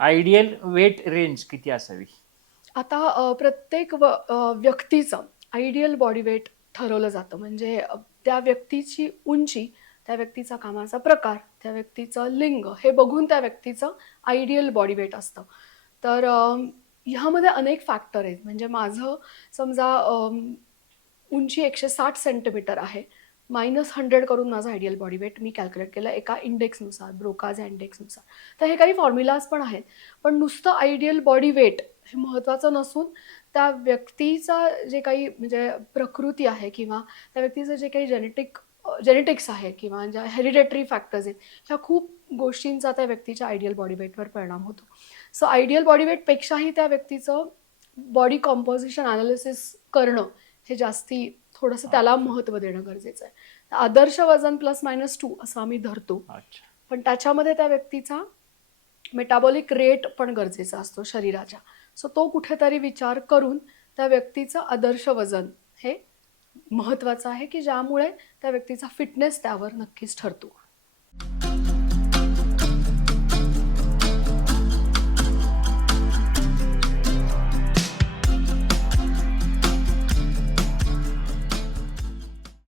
Ideal weight range किती असावी? आता प्रत्येक व्यक्तीचं आयडियल बॉडी वेट ठरवलं जातं. म्हणजे त्या व्यक्तीची उंची, त्या व्यक्तीचा कामाचा प्रकार, त्या व्यक्तीचं लिंग हे बघून त्या व्यक्तीचं आयडियल बॉडी वेट असतं. तर ह्यामध्ये अनेक फॅक्टर आहेत. म्हणजे माझं समजा उंची 160 सेंटीमीटर आहे. -100 करून माझं आयडियल बॉडी वेट मी कॅल्क्युलेट केलं एका इंडेक्सनुसार, ब्रोकाज इंडेक्सनुसार. तर हे काही फॉर्म्युलाज पण आहेत. पण नुसतं आयडियल बॉडी वेट हे महत्त्वाचं नसून त्या व्यक्तीचा जे काही म्हणजे प्रकृती आहे किंवा त्या व्यक्तीचं जे काही जेनेटिक्स आहे किंवा ज्या हेरिडेटरी फॅक्टर्स आहेत, ह्या खूप गोष्टींचा त्या व्यक्तीच्या आयडियल बॉडी वेटवर परिणाम होतो. सो आयडियल बॉडी वेटपेक्षाही त्या व्यक्तीचं बॉडी कंपोझिशन एनालिसिस करणं हे जास्ती थोडंसं त्याला अच्छा. महत्त्व देणं गरजेचं आहे. आदर्श वजन +-2 असं आम्ही धरतो. अच्छा. पण त्याच्यामध्ये त्या व्यक्तीचा मेटाबॉलिक रेट पण गरजेचा असतो शरीराच्या. सो तो कुठेतरी विचार करून त्या व्यक्तीचं आदर्श वजन हे महत्त्वाचं आहे, की ज्यामुळे त्या व्यक्तीचा फिटनेस त्यावर नक्कीच ठरतो.